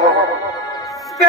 povo.